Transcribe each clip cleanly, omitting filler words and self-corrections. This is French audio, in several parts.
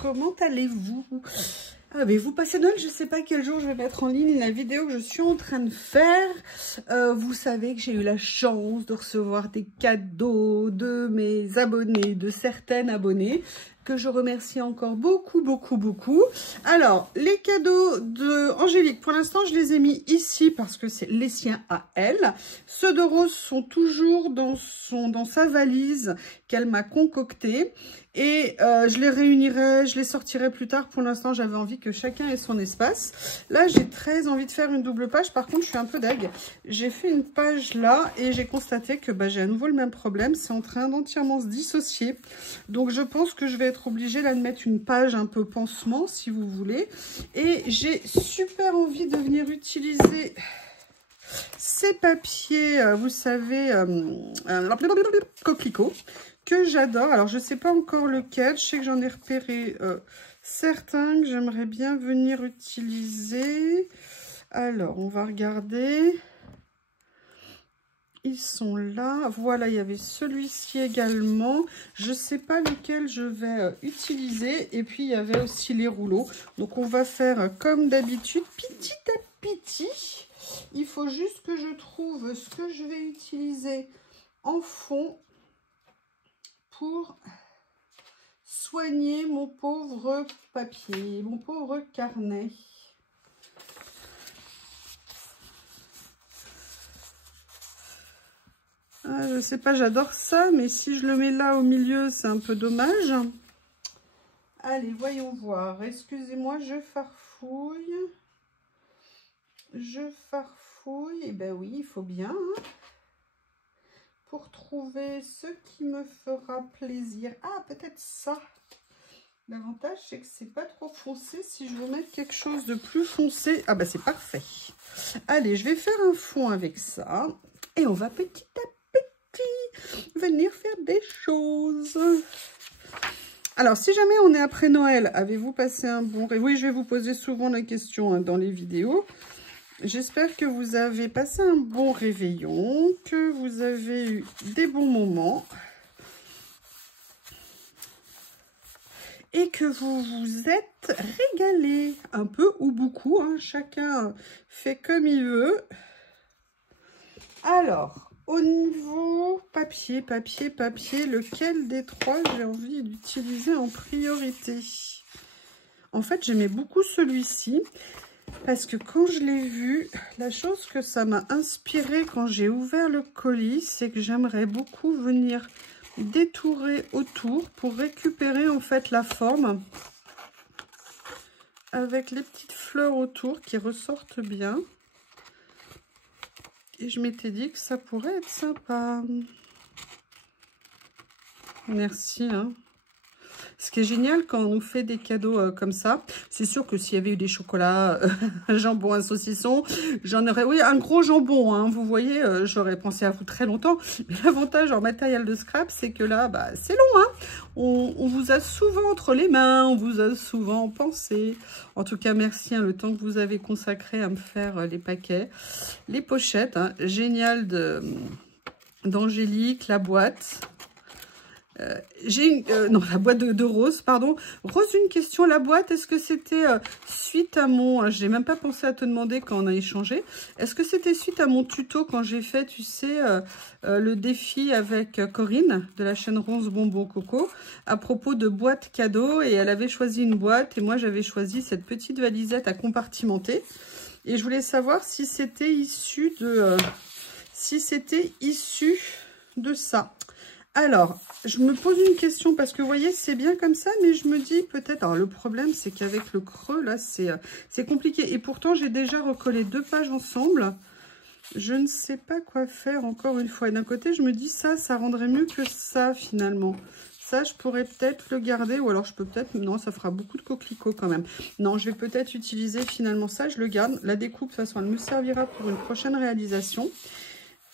comment allez-vous? Avez-vous passé Noël? Je ne sais pas quel jour je vais mettre en ligne la vidéo que je suis en train de faire. Vous savez que j'ai eu la chance de recevoir des cadeaux de mes abonnés, de certaines abonnées, que je remercie encore beaucoup. Alors, les cadeaux de Angélique, pour l'instant, je les ai mis ici parce que c'est les siens à elle. Ceux de Rose sont toujours dans sa valise qu'elle m'a concoctée. Et je les réunirai, je les sortirai plus tard. Pour l'instant, j'avais envie que chacun ait son espace. Là, j'ai très envie de faire une double page. Par contre, je suis un peu deg. J'ai fait une page là et j'ai constaté que j'ai à nouveau le même problème. C'est en train d'entièrement se dissocier. Donc, je pense que je vais être obligée là de mettre une page un peu pansement, si vous voulez. Et j'ai super envie de venir utiliser ces papiers, vous savez, coquelicot, que j'adore. Alors, je ne sais pas encore lequel. Je sais que j'en ai repéré certains que j'aimerais bien venir utiliser. Alors, on va regarder. Ils sont là. Voilà, il y avait celui-ci également. Je ne sais pas lequel je vais utiliser. Et puis, il y avait aussi les rouleaux. Donc, on va faire comme d'habitude, petit à petit. Il faut juste que je trouve ce que je vais utiliser en fond pour soigner mon pauvre papier, mon pauvre carnet. Ah, je sais pas, j'adore ça, mais si je le mets là au milieu, c'est un peu dommage. Allez, voyons voir. Excusez-moi, je farfouille. Je farfouille. Eh ben oui, il faut bien. Hein, pour trouver ce qui me fera plaisir. Ah, peut-être ça. L'avantage, c'est que c'est pas trop foncé. Si je veux mettre quelque chose de plus foncé, ah bah c'est parfait. Allez, je vais faire un fond avec ça. Et on va petit à petit venir faire des choses. Alors, si jamais on est après Noël, avez-vous passé un bon réveillon? Oui, je vais vous poser souvent la question hein, dans les vidéos. J'espère que vous avez passé un bon réveillon, que vous avez eu des bons moments. Et que vous vous êtes régalé un peu ou beaucoup, hein, chacun fait comme il veut. Alors, au niveau papier, lequel des trois j'ai envie d'utiliser en priorité? En fait, j'aimais beaucoup celui-ci parce que quand je l'ai vu, la chose que ça m'a inspiré quand j'ai ouvert le colis, c'est que j'aimerais beaucoup venir détourer autour pour récupérer en fait la forme avec les petites fleurs autour qui ressortent bien. Et je m'étais dit que ça pourrait être sympa. Merci. Hein. Ce qui est génial quand on nous fait des cadeaux comme ça, c'est sûr que s'il y avait eu des chocolats, un jambon, un saucisson, j'en aurais... Oui, un gros jambon, hein, vous voyez, j'aurais pensé à vous très longtemps. Mais l'avantage en matériel de scrap, c'est que là, c'est long. Hein. On vous a souvent entre les mains, on vous a souvent pensé. En tout cas, merci hein, le temps que vous avez consacré à me faire les paquets. Les pochettes, hein, génial d'Angélique, la boîte... non, la boîte de Rose, pardon. Rose, une question, la boîte, est-ce que c'était suite à mon... J'ai même pas pensé à te demander quand on a échangé. Est-ce que c'était suite à mon tuto quand j'ai fait, tu sais, le défi avec Corinne de la chaîne Rose Bonbon Coco à propos de boîtes cadeaux et elle avait choisi une boîte et moi j'avais choisi cette petite valisette à compartimenter et je voulais savoir si c'était issu de... ça. Alors, je me pose une question parce que vous voyez, c'est bien comme ça, mais je me dis peut-être... Alors, le problème, c'est qu'avec le creux, là, c'est compliqué. Et pourtant, j'ai déjà recollé 2 pages ensemble. Je ne sais pas quoi faire encore une fois. Et d'un côté, je me dis ça rendrait mieux que ça, finalement. Ça, je pourrais peut-être le garder ou alors je peux peut-être... Non, ça fera beaucoup de coquelicots quand même. Non, je vais peut-être utiliser finalement ça, je le garde. La découpe, de toute façon, elle me servira pour une prochaine réalisation.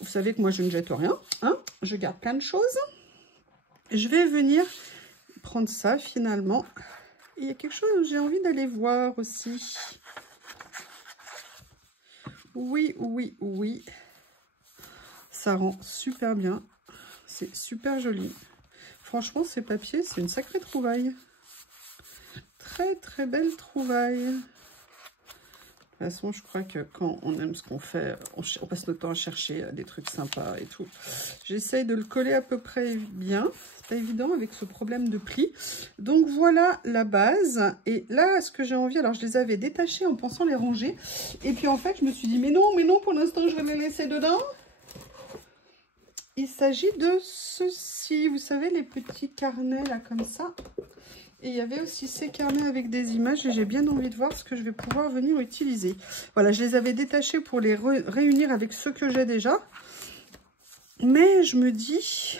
Vous savez que moi, je ne jette rien. Hein, je garde plein de choses. Je vais venir prendre ça, finalement. Il y a quelque chose où j'ai envie d'aller voir aussi. Oui. Ça rend super bien. C'est super joli. Franchement, ces papiers, c'est une sacrée trouvaille. très belle trouvaille. De toute façon, je crois que quand on aime ce qu'on fait, on passe notre temps à chercher des trucs sympas et tout. J'essaye de le coller à peu près bien. C'est pas évident avec ce problème de pli. Donc voilà la base. Et là, ce que j'ai envie, alors je les avais détachés en pensant les ranger. Et puis en fait, je me suis dit, mais non, pour l'instant, je vais les laisser dedans. Il s'agit de ceci, vous savez, les petits carnets là comme ça. Et il y avait aussi ces carnets avec des images et j'ai bien envie de voir ce que je vais pouvoir venir utiliser. Voilà, je les avais détachés pour les réunir avec ceux que j'ai déjà. Mais je me dis...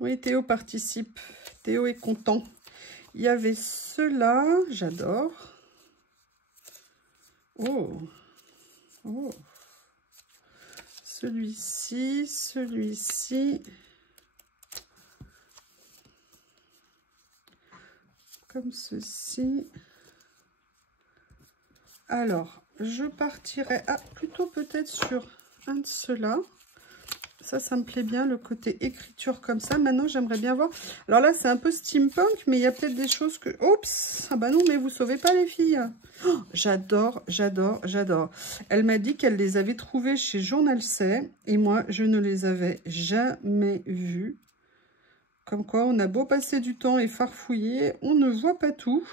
Oui, Théo participe. Théo est content. Il y avait ceux-là, j'adore. Oh, oh. Celui-ci, celui-ci. Comme ceci. Alors, je partirai plutôt peut-être sur un de ceux-là. Ça me plaît bien, le côté écriture comme ça. Maintenant, j'aimerais bien voir. Alors là, c'est un peu steampunk, mais il y a peut-être des choses que... Oups! Ah bah non, mais vous sauvez pas les filles. Oh, j'adore, j'adore, j'adore. Elle m'a dit qu'elle les avait trouvées chez Journal C. Et moi, je ne les avais jamais vues. Comme quoi, on a beau passer du temps et farfouiller, on ne voit pas tout.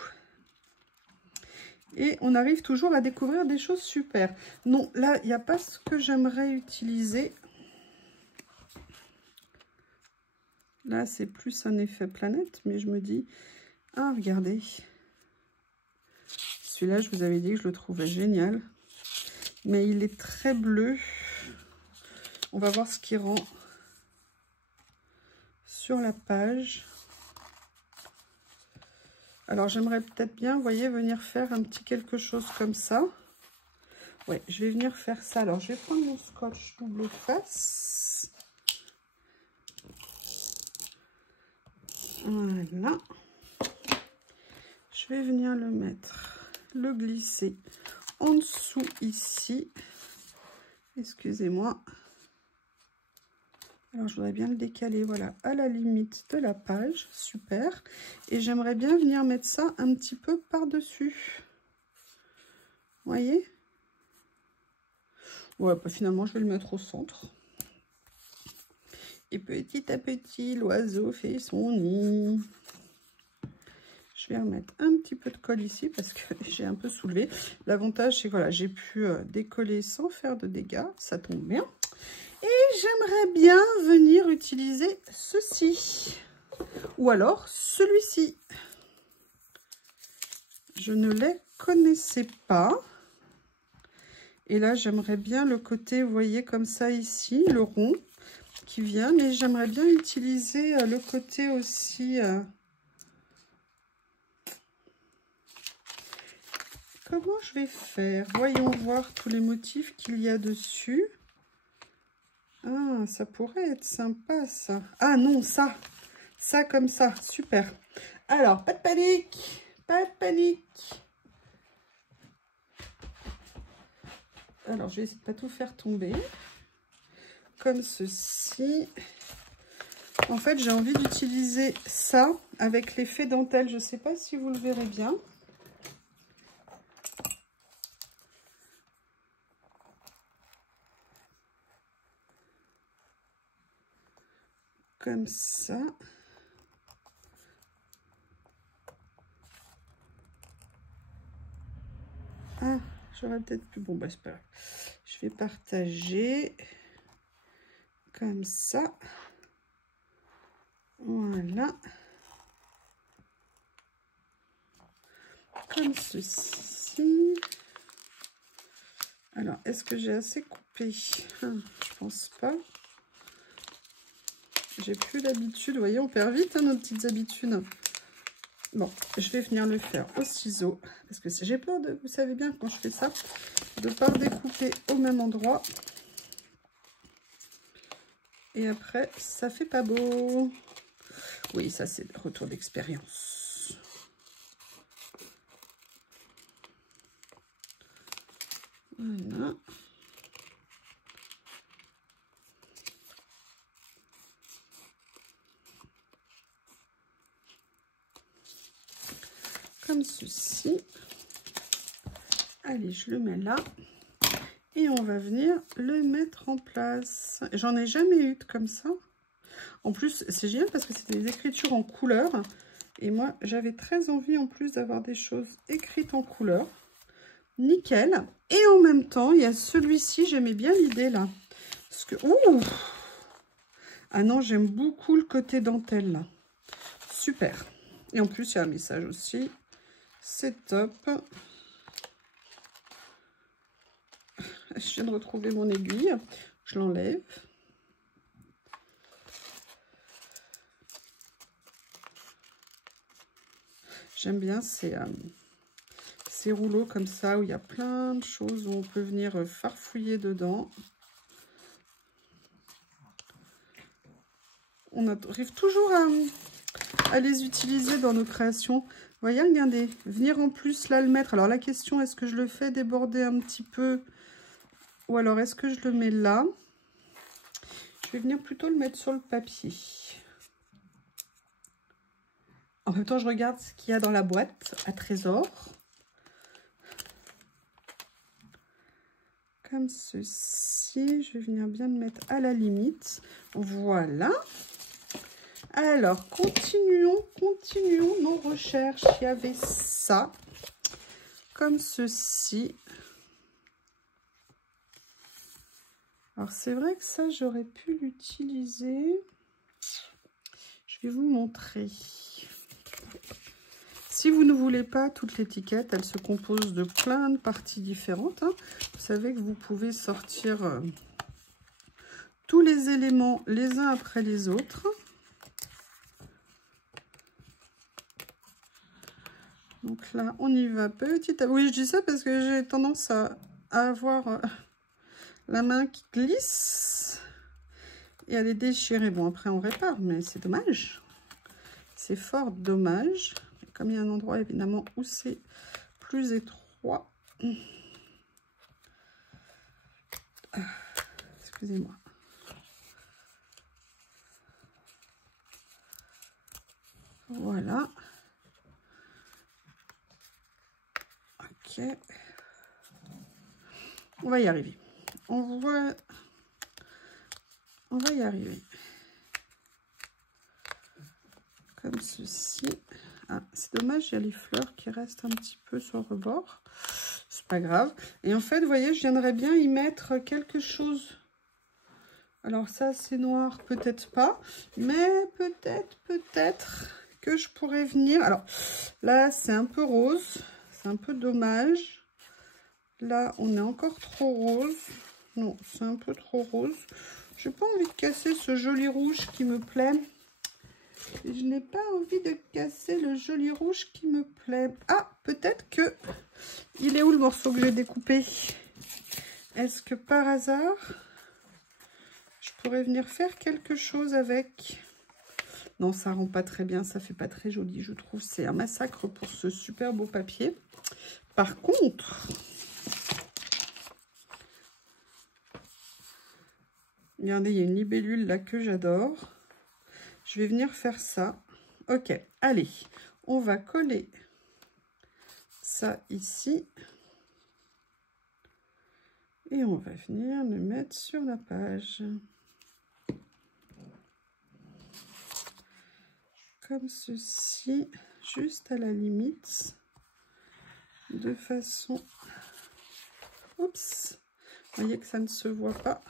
Et on arrive toujours à découvrir des choses super. Non, là, il n'y a pas ce que j'aimerais utiliser. Là, c'est plus un effet planète, mais je me dis... Ah, regardez. Celui-là, je vous avais dit que je le trouvais génial. Mais il est très bleu. On va voir ce qui rend sur la page. Alors, j'aimerais peut-être bien, vous voyez, venir faire un petit quelque chose comme ça. Ouais, je vais venir faire ça. Alors, je vais prendre mon scotch double face. Voilà. Je vais venir le mettre, le glisser en dessous ici. Excusez-moi. Alors, je voudrais bien le décaler, voilà, à la limite de la page. Super. Et j'aimerais bien venir mettre ça un petit peu par-dessus. Vous voyez? Ouais, bah, finalement, je vais le mettre au centre. Et petit à petit, l'oiseau fait son nid. Je vais remettre un petit peu de colle ici parce que j'ai un peu soulevé. L'avantage, c'est que voilà, j'ai pu décoller sans faire de dégâts. Ça tombe bien. Et j'aimerais bien venir utiliser ceci. Ou alors celui-ci. Je ne les connaissais pas. Et là, j'aimerais bien le côté, vous voyez, comme ça ici, le rond qui vient. Mais j'aimerais bien utiliser le côté aussi... Comment je vais faire? Voyons voir tous les motifs qu'il y a dessus. Ah, ça pourrait être sympa, ça. Ah non, ça. Ça comme ça. Super. Alors, pas de panique. Pas de panique. Alors, je vais essayer de pas tout faire tomber. Comme ceci. En fait, j'ai envie d'utiliser ça avec l'effet dentelle. Je ne sais pas si vous le verrez bien. Comme ça. Ah, j'aurais peut-être pu... Bon, bah, c'est pas grave. Je vais partager. Comme ça. Voilà. Comme ceci. Alors, est-ce que j'ai assez coupé? Je pense pas. J'ai plus l'habitude. Vous voyez, on perd vite nos petites habitudes. Bon, je vais venir le faire au ciseau. Parce que j'ai peur de, vous savez bien, quand je fais ça, de ne pas découper au même endroit. Et après, ça fait pas beau. Oui, ça, c'est le retour d'expérience. Voilà. comme ceci. Allez, je le mets là. Et on va venir le mettre en place. J'en ai jamais eu de comme ça. En plus, c'est génial parce que c'est des écritures en couleur. Et moi, j'avais très envie en plus d'avoir des choses écrites en couleur. Nickel. Et en même temps, il y a celui-ci. J'aimais bien l'idée là. Parce que... Ouh! Ah non, j'aime beaucoup le côté dentelle là. Super. Et en plus, il y a un message aussi. C'est top. Je viens de retrouver mon aiguille. Je l'enlève. J'aime bien ces rouleaux comme ça où il y a plein de choses où on peut venir farfouiller dedans. On arrive toujours à les utiliser dans nos créations. Vous voyez, regardez, venir en plus là le mettre. Alors la question, est-ce que je le fais déborder un petit peu ou alors est-ce que je le mets là? Je vais venir plutôt le mettre sur le papier. En même temps, je regarde ce qu'il y a dans la boîte à trésor. Comme ceci. Je vais venir bien le mettre à la limite. Voilà. Alors, continuons nos recherches. Il y avait ça. Comme ceci. Alors, c'est vrai que ça, j'aurais pu l'utiliser. Je vais vous montrer. Si vous ne voulez pas toute l'étiquette, elle se compose de plein de parties différentes. Hein. Vous savez que vous pouvez sortir tous les éléments les uns après les autres. Donc là, on y va petit à petit. Oui, je dis ça parce que j'ai tendance à avoir la main qui glisse et à les déchirer. Bon, après, on répare, mais c'est dommage. C'est fort dommage. Comme il y a un endroit, évidemment, où c'est plus étroit. Excusez-moi. Voilà. Ok. On va y arriver. On va y arriver. Comme ceci. Ah, c'est dommage, il y a les fleurs qui restent un petit peu sur le rebord. C'est pas grave. Et en fait, vous voyez, je viendrais bien y mettre quelque chose. Alors ça, c'est noir, peut-être pas. Mais peut-être que je pourrais venir. Alors là, c'est un peu rose. C'est un peu dommage. Là, on est encore trop rose. Non, c'est un peu trop rose. J'ai pas envie de casser ce joli rouge qui me plaît. Je n'ai pas envie de casser le joli rouge qui me plaît. Ah, peut-être que... Il est où le morceau que j'ai découpé? Est-ce que par hasard, je pourrais venir faire quelque chose avec? Non, ça rend pas très bien. Ça fait pas très joli, je trouve. C'est un massacre pour ce super beau papier. Par contre... Regardez, il y a une libellule là que j'adore. Je vais venir faire ça. Ok, allez, on va coller ça ici. Et on va venir le mettre sur la page. Comme ceci, juste à la limite. De façon... Oups! Vous voyez que ça ne se voit pas.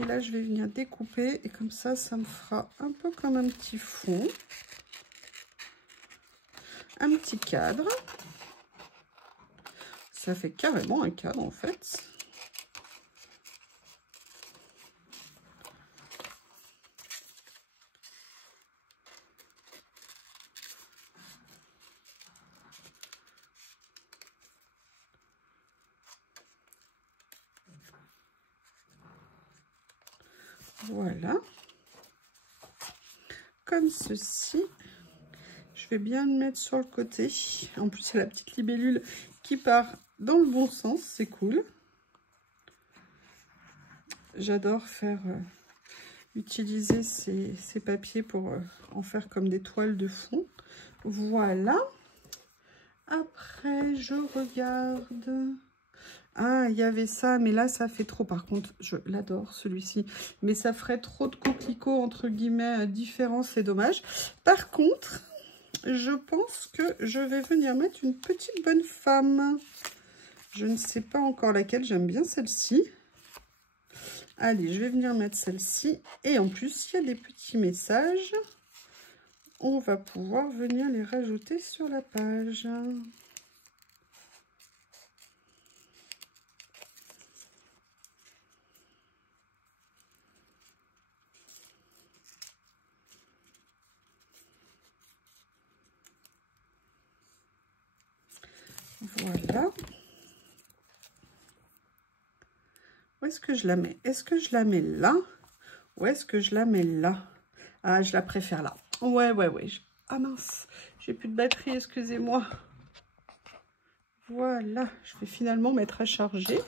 Et là, je vais venir découper. Et comme ça, ça me fera un peu comme un petit fond. Un petit cadre. Ça fait carrément un cadre, en fait. Voilà. Comme ceci. Je vais bien le mettre sur le côté. En plus, il y a la petite libellule qui part dans le bon sens. C'est cool. J'adore faire... utiliser ces papiers pour en faire comme des toiles de fond. Voilà. Après, je regarde. Ah, il y avait ça, mais là, ça fait trop. Par contre, je l'adore, celui-ci. Mais ça ferait trop de coquelicots, entre guillemets, différents. C'est dommage. Par contre, je pense que je vais venir mettre une petite bonne femme. Je ne sais pas encore laquelle. J'aime bien celle-ci. Allez, je vais venir mettre celle-ci. Et en plus, il y a des petits messages. On va pouvoir venir les rajouter sur la page. Voilà. Où est-ce que je la mets? Est-ce que je la mets là? Ou est-ce que je la mets là? Ah, je la préfère là. Ouais. Ah mince, j'ai plus de batterie, excusez-moi. Voilà, je vais finalement mettre à charger.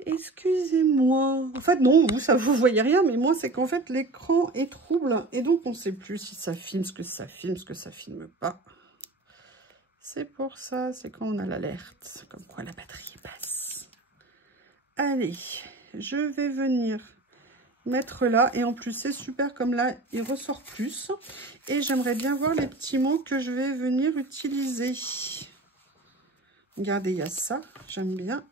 Excusez-moi. En fait, non, vous voyez rien, mais moi, c'est qu'en fait, l'écran est trouble. Et donc, on ne sait plus si ça filme, ce que ça filme, ce que ça filme pas. C'est pour ça, c'est quand on a l'alerte. Comme quoi, la batterie passe. Allez, je vais venir mettre là. Et en plus, c'est super, comme là, il ressort plus. Et j'aimerais bien voir les petits mots que je vais venir utiliser. Regardez, il y a ça, j'aime bien.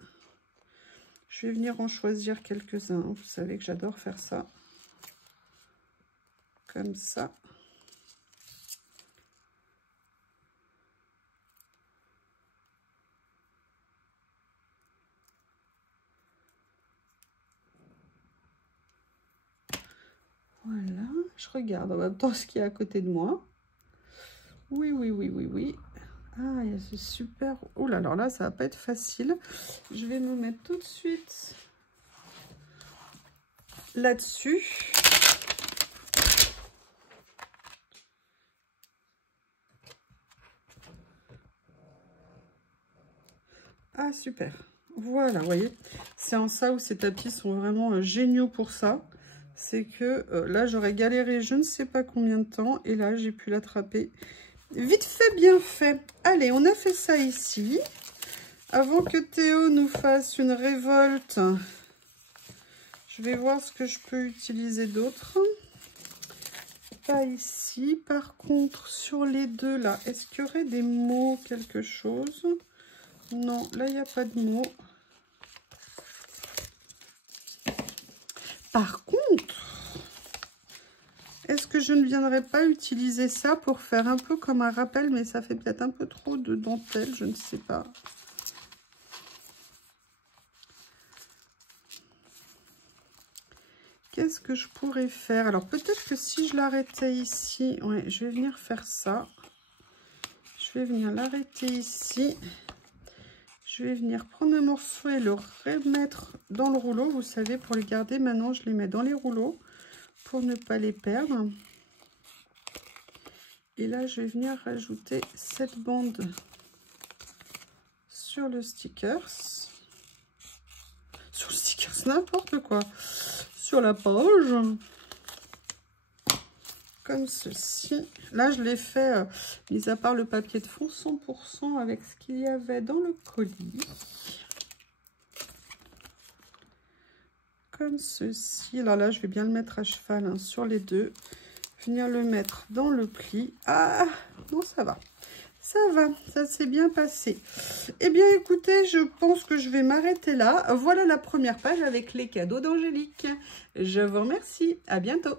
Je vais venir en choisir quelques-uns. Vous savez que j'adore faire ça. Comme ça. Voilà, je regarde en même temps ce qu'il y a à côté de moi. Oui. Ah, c'est super. Oh là, alors là, ça va pas être facile. Je vais me mettre tout de suite là-dessus. Ah, super. Voilà, vous voyez. C'est en ça où ces tapis sont vraiment géniaux pour ça. C'est que là, j'aurais galéré je ne sais pas combien de temps. Et là, j'ai pu l'attraper. Vite fait, bien fait. Allez, on a fait ça ici. Avant que Théo nous fasse une révolte, je vais voir ce que je peux utiliser d'autre. Pas ici. Par contre, sur les deux là, est-ce qu'il y aurait des mots, quelque chose? Non, là, il n'y a pas de mots. Par contre, est-ce que je ne viendrai pas utiliser ça pour faire un peu comme un rappel, mais ça fait peut-être un peu trop de dentelle, je ne sais pas. Qu'est-ce que je pourrais faire? Alors, peut-être que si je l'arrêtais ici, ouais, je vais venir faire ça. Je vais venir l'arrêter ici. Je vais venir prendre un morceau et le remettre dans le rouleau. Vous savez, pour les garder, maintenant, je les mets dans les rouleaux pour ne pas les perdre. Et là, je vais venir rajouter cette bande sur le stickers. Sur le stickers, n'importe quoi. Sur la page. Comme ceci. Là, je l'ai fait, mis à part le papier de fond, 100% avec ce qu'il y avait dans le colis. Comme ceci. Alors là, je vais bien le mettre à cheval hein, sur les deux. Venir le mettre dans le pli. Ah, non, ça va. Ça va, ça s'est bien passé. Eh bien, écoutez, je pense que je vais m'arrêter là. Voilà la première page avec les cadeaux d'Angélique. Je vous remercie. À bientôt.